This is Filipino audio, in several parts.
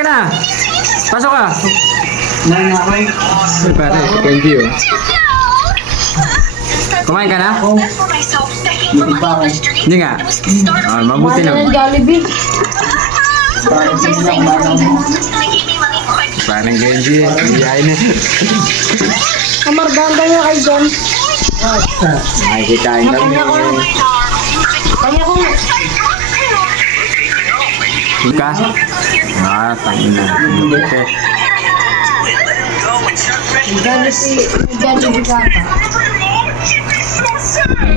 Oke lah. Masuk ah. Thank you. Kumain ka na? Hindi nga. Oh, mabuti na. Parang Genji eh. Hindi ayun eh. Ang marganda niya kay John. Ay, kitain lang niya. Kanya chica. Ah, también. na.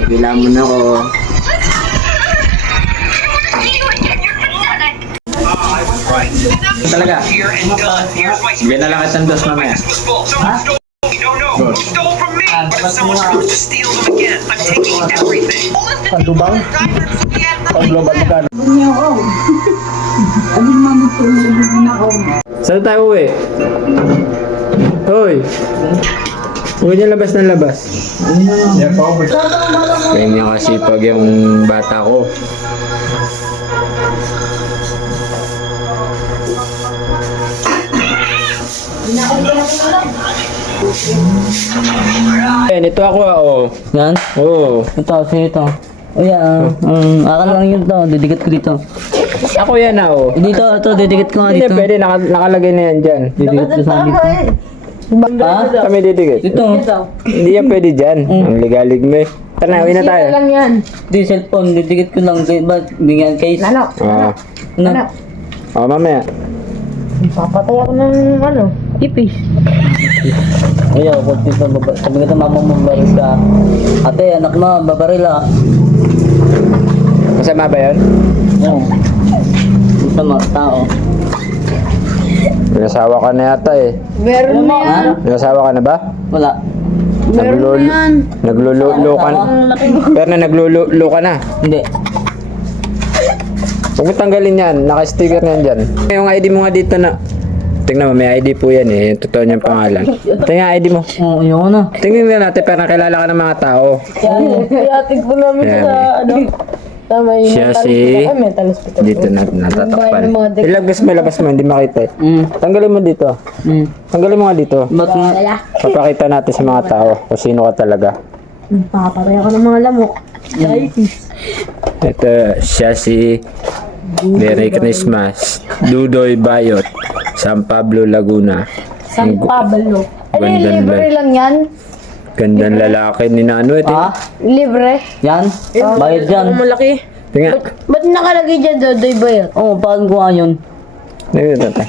Bila mo na ko. Talaga? Binalakas ang dos mamaya. Ha? Huh? Good. So, so, Pantu bang? Pantu bang? Saan tayo uwi? Hoy! Mm Huwag -hmm. niya labas ng labas. Mm -hmm. yeah, Kaya bata ko. ganito ako ah, oh. Yan? Oo. Oh. Ito, sino ito? Oh, yan. Yeah. Um, oh. mm. akal lang yun ito. Didikit ko dito. ako yan ah, oh. Dito, ito. Didikit ko nga dito. Hindi, pwede. Naka, nakalagay na yan dyan. Didikit ko sa ito. dito. Ha? Kami didikit. Dito. dito. hindi yan pwede dyan. mm. Ang ligalig mo eh. Tanawin ano. na tayo. Sino lang yan? Di, cellphone. Didikit ko lang. Ba, diba? bigyan case. Lalo. Ah. Nano? Nano? Ano. Oh, mamaya. Papatay ako ng ano? Tipis. Ayaw, kung sa ba mabar... Sabi ko mama mo mabaril ka. Ate, anak mo, mabaril ah. Masama ba yun? Oo. Yeah. Masama, tao. Pinasawa ka na yata eh. Meron mo yan. Pinasawa ka na ba? Wala. Naglulu naglulu ka asawa? na. Pero na naglulu ka na. Hindi. Huwag mo tanggalin yan. Naka-sticker na yan dyan. Yung ID mo nga dito na. Tingnan mo, may ID po yan eh. Yung totoo niyang pangalan. Tingnan ID mo. Oo, no, oh, yun na. Tingnan na natin para nakilala ka ng mga tao. Kaya yani, tigpo namin yani. sa ano. Tama yun. Siya si... Dito na natatakpan. Ilagos mo, ilabas mo, hindi makita eh. Mm. Tanggalin mo dito. Mm. Tanggalin mo nga dito. Papakita natin sa mga tao kung sino ka talaga. Papapaya ko ng mga lamok. Mm. Ito, siya si... Merry Christmas. Dudoy Bayot. San Pablo, Laguna. San Pablo. Ay, ay libra, lalaki, ah, eh, libre lang yan. Ganda ng lalaki ni Nano. Ito. Ah, libre. Yan. Uh, bayad yan. Ang malaki. Tinga. Ba't, ba't nakalagay dyan, Dodoy Bayad? Oo, oh, paan ko ngayon? Dito, tatay.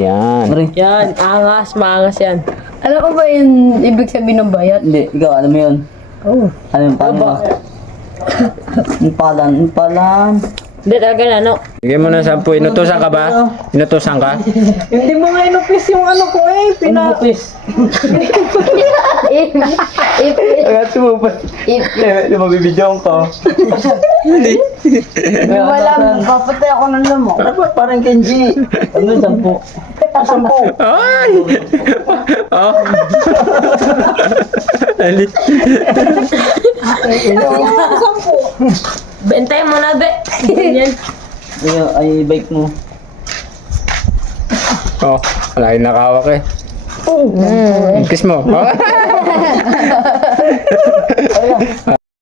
yan. Yan, angas, maangas yan. Alam ko ba yung ibig sabihin ng bayat? Hindi, ikaw, alam mo yun. Oh. Alam mo, paano so, ba? Impalan, impalan. Impala. Hindi talaga na, no? Sige mo na sa po. Inutosan ka ba? Inutosan ka? Hindi mo nga inupis yung ano ko eh. Pina... Inupis. Ipis. Agad mo ba? Ipis. Hindi mo bibidyo ko. Hindi. Wala mo Papatay ako ng lamo. Ano Parang Kenji. Ano yung sampo? Sampo. Ay! Oh! Alit. Bente mo na, be. Ayun, ay bike mo. Oh, wala yung nakawak eh. Oh, mm. Kiss mo. Oh. <huh? laughs>